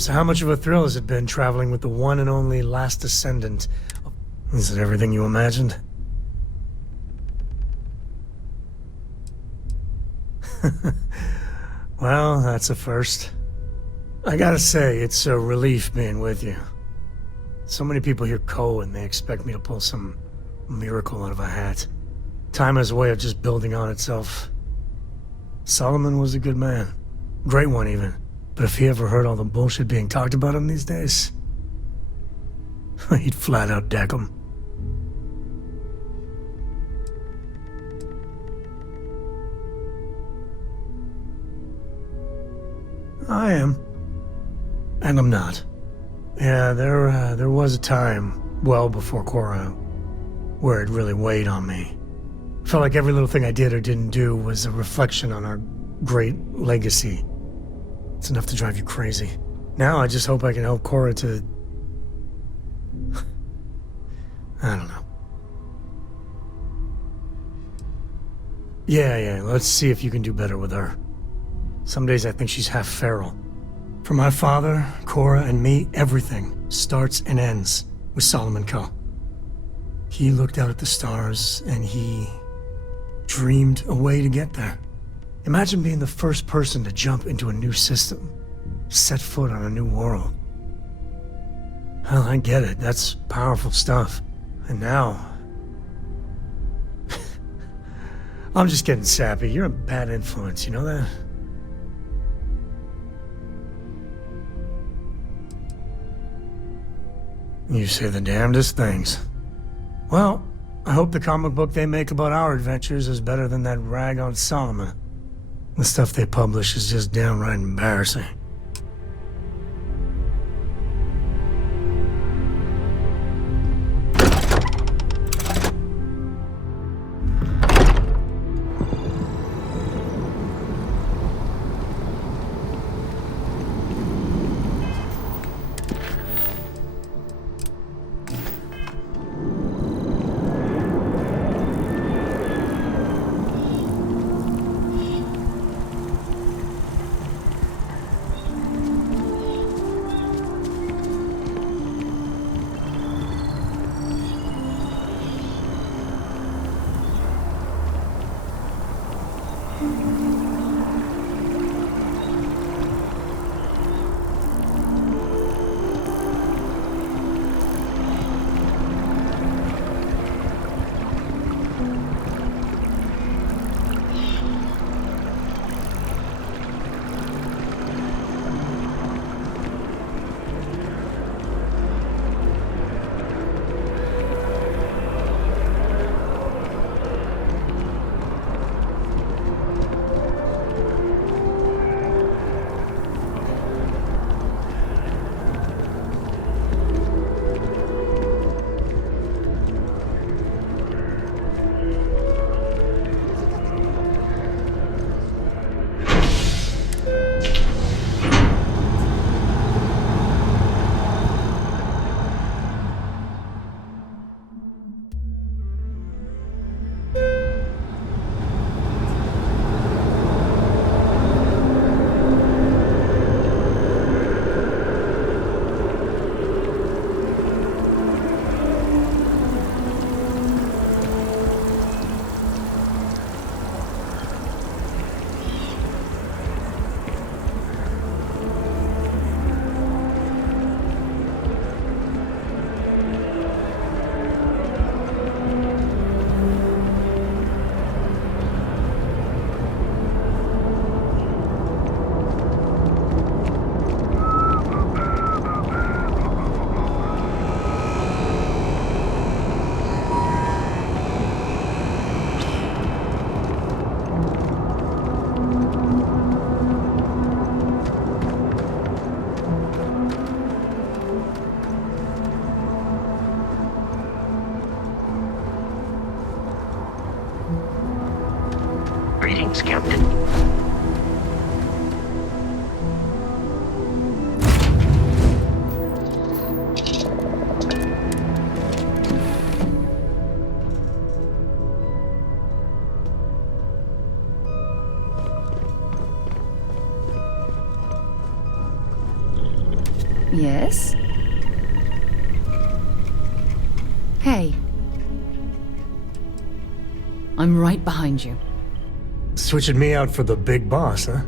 So how much of a thrill has it been traveling with the one and only last descendant of... Is it everything you imagined? Well, that's a first. I gotta say, it's a relief being with you. So many people hear Ko and they expect me to pull some miracle out of a hat. Time has a way of just building on itself. Solomon was a good man. Great one, even. But if he ever heard all the bullshit being talked about him these days, he'd flat out deck him. I am. And I'm not. Yeah, there was a time, well before Korra, where it really weighed on me. Felt like every little thing I did or didn't do was a reflection on our great legacy. It's enough to drive you crazy. Now I just hope I can help Korra to... I don't know. Yeah, let's see if you can do better with her. Some days I think she's half feral. For my father, Korra, and me, everything starts and ends with Solomon Ko. He looked out at the stars, and he dreamed a way to get there. Imagine being the first person to jump into a new system, set foot on a new world. Hell, I get it. That's powerful stuff. And now... I'm just getting sappy. You're a bad influence, you know that? You say the damnedest things. Well, I hope the comic book they make about our adventures is better than that rag on Solomon. The stuff they publish is just downright embarrassing. Greetings, Captain. Yes? Hey. I'm right behind you. Switching me out for the big boss, huh?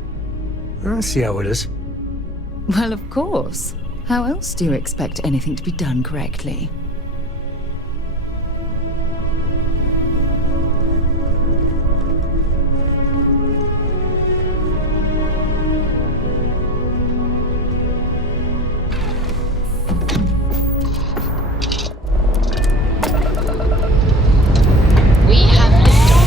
I see how it is. Well, of course. How else do you expect anything to be done correctly? We have liftoff.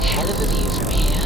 Hell of a view from here.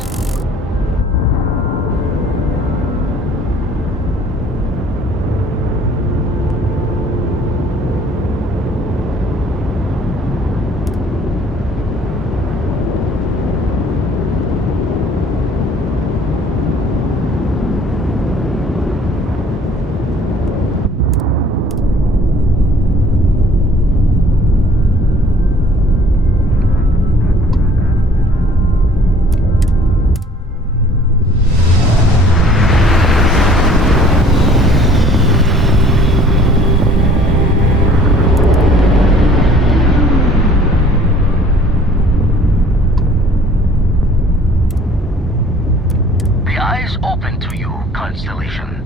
The eye's open to you, Constellation.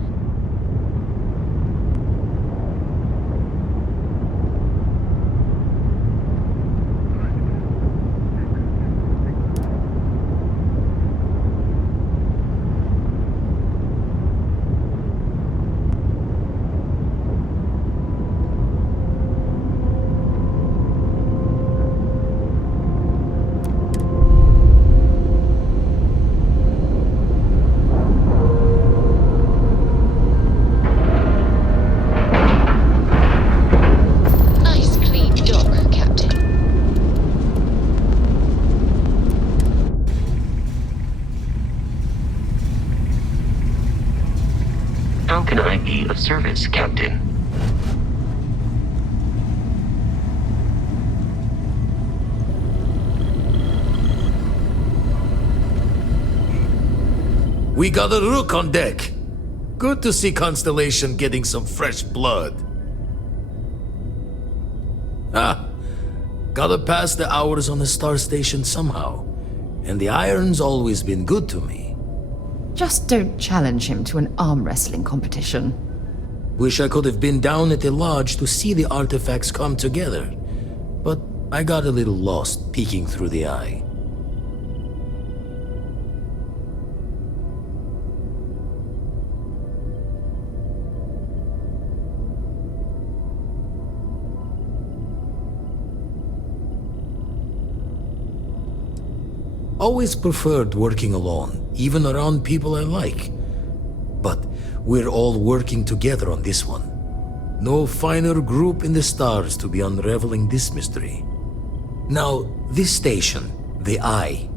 Nice clean dock, Captain. How can I be of service, Captain? We got a rook on deck. Good to see Constellation getting some fresh blood. Gotta pass the hours on the star station somehow. And the iron's always been good to me. Just don't challenge him to an arm wrestling competition. Wish I could have been down at the lodge to see the artifacts come together. But I got a little lost peeking through the eye. Always preferred working alone, even around people I like. But we're all working together on this one. No finer group in the stars to be unraveling this mystery. Now, this station, the Eye,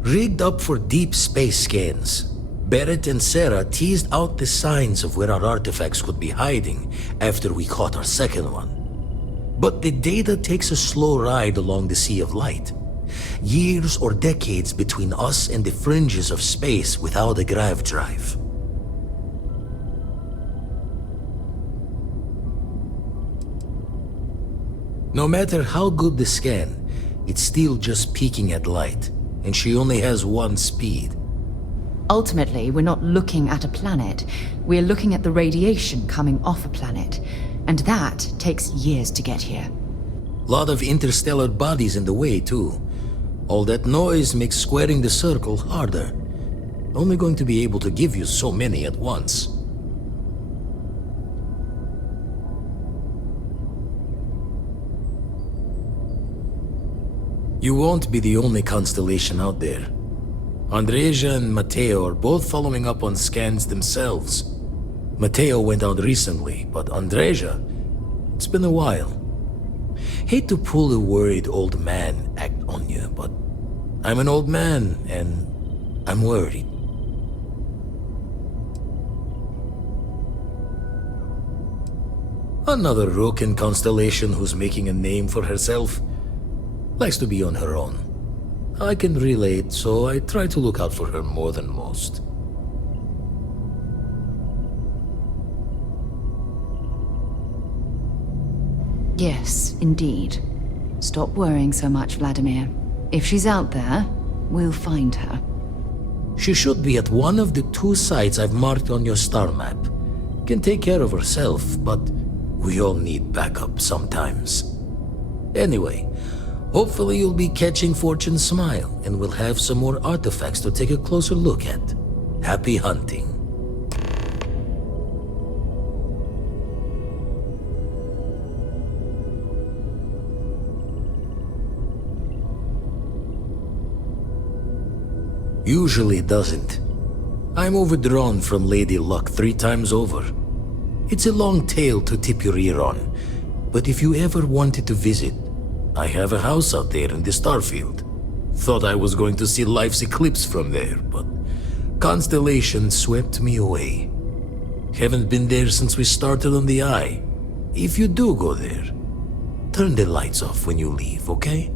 rigged up for deep space scans. Barrett and Sarah teased out the signs of where our artifacts could be hiding after we caught our second one. But the data takes a slow ride along the Sea of Light. Years or decades between us and the fringes of space without a grav drive. No matter how good the scan, it's still just peeking at light, and she only has one speed. Ultimately, we're not looking at a planet. We're looking at the radiation coming off a planet. And that takes years to get here. Lot of interstellar bodies in the way, too. All that noise makes squaring the circle harder. Only going to be able to give you so many at once. You won't be the only constellation out there. Andreja and Matteo are both following up on scans themselves. Matteo went out recently, but Andreja, it's been a while. Hate to pull a worried old man act on you, but I'm an old man and I'm worried. Another rook in Constellation who's making a name for herself. Likes to be on her own. I can relate, so I try to look out for her more than most. Yes, indeed. Stop worrying so much, Vladimir. If she's out there, we'll find her. She should be at one of the 2 sites I've marked on your star map. Can take care of herself, but we all need backup sometimes. Anyway, hopefully you'll be catching Fortune's smile, and we'll have some more artifacts to take a closer look at. Happy hunting. Usually doesn't. I'm overdrawn from Lady Luck 3 times over. It's a long tale to tip your ear on, but if you ever wanted to visit, I have a house out there in the Starfield. Thought I was going to see life's eclipse from there, but Constellation swept me away. Haven't been there since we started on the Eye. If you do go there, turn the lights off when you leave, okay?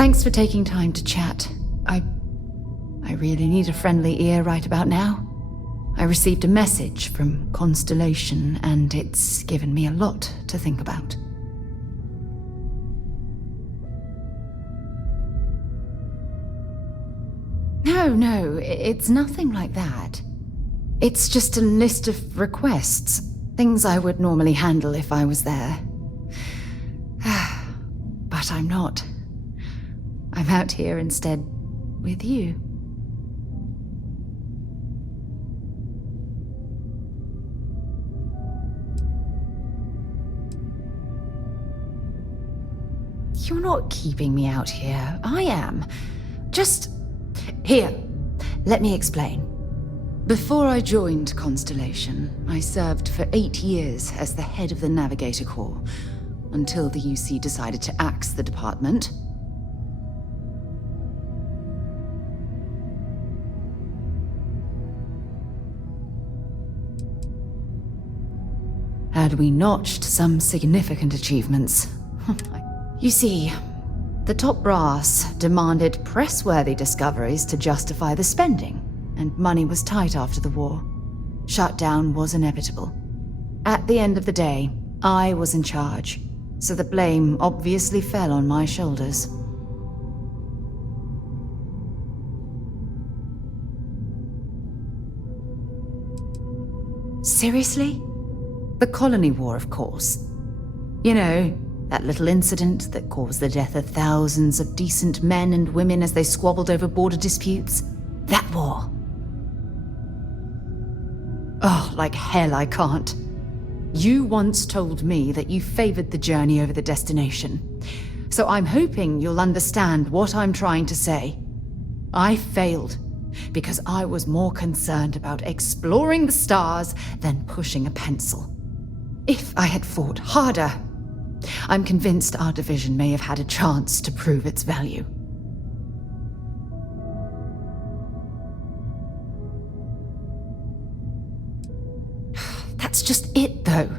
Thanks for taking time to chat. I really need a friendly ear right about now. I received a message from Constellation, and it's given me a lot to think about. No, it's nothing like that. It's just a list of requests, things I would normally handle if I was there. But I'm not. I'm out here instead with you. You're not keeping me out here. I am. Just... Here, let me explain. Before I joined Constellation, I served for 8 years as the head of the Navigator Corps, until the UC decided to axe the department. Had we notched some significant achievements. You see, the top brass demanded press-worthy discoveries to justify the spending, and money was tight after the war. Shutdown was inevitable. At the end of the day, I was in charge, so the blame obviously fell on my shoulders. Seriously? The Colony War, of course. You know, that little incident that caused the death of thousands of decent men and women as they squabbled over border disputes. That war. Oh, like hell I can't. You once told me that you favored the journey over the destination. So I'm hoping you'll understand what I'm trying to say. I failed because I was more concerned about exploring the stars than pushing a pencil. If I had fought harder, I'm convinced our division may have had a chance to prove its value. That's just it, though.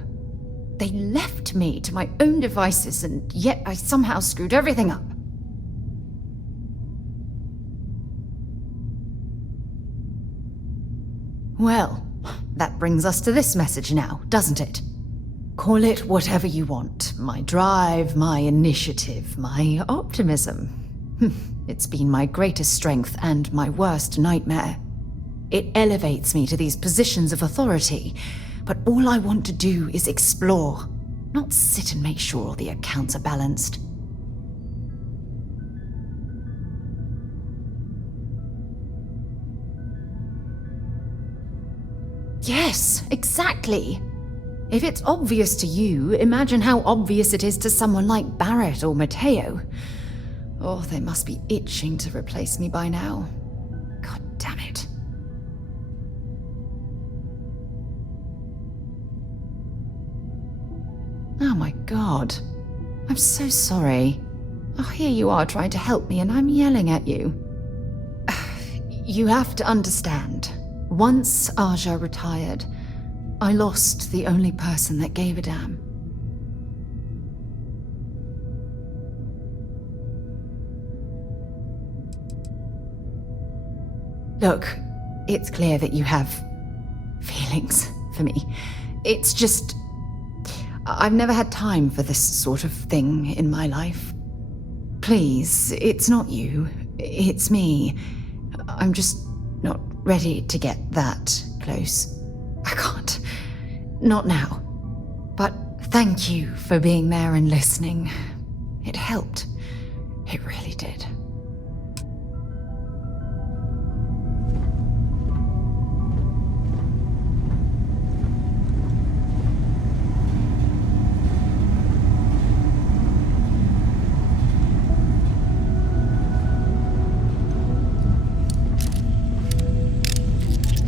They left me to my own devices, and yet I somehow screwed everything up. Well, that brings us to this message now, doesn't it? Call it whatever you want. My drive, my initiative, my optimism. It's been my greatest strength and my worst nightmare. It elevates me to these positions of authority, but all I want to do is explore, not sit and make sure all the accounts are balanced. Yes, exactly. If it's obvious to you, imagine how obvious it is to someone like Barrett or Mateo. Oh, they must be itching to replace me by now. God damn it. Oh my God. I'm so sorry. Oh, here you are trying to help me and I'm yelling at you. You have to understand. Once Aja retired, I lost the only person that gave a damn. Look, it's clear that you have feelings for me. It's just... I've never had time for this sort of thing in my life. Please, it's not you. It's me. I'm just not ready to get that close. I can't. Not now. But thank you for being there and listening. It helped. It really did.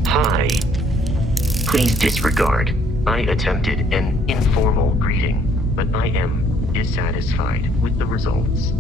Hi. Please disregard. I attempted an informal greeting, but I am dissatisfied with the results.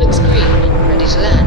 looks green. Ready to land.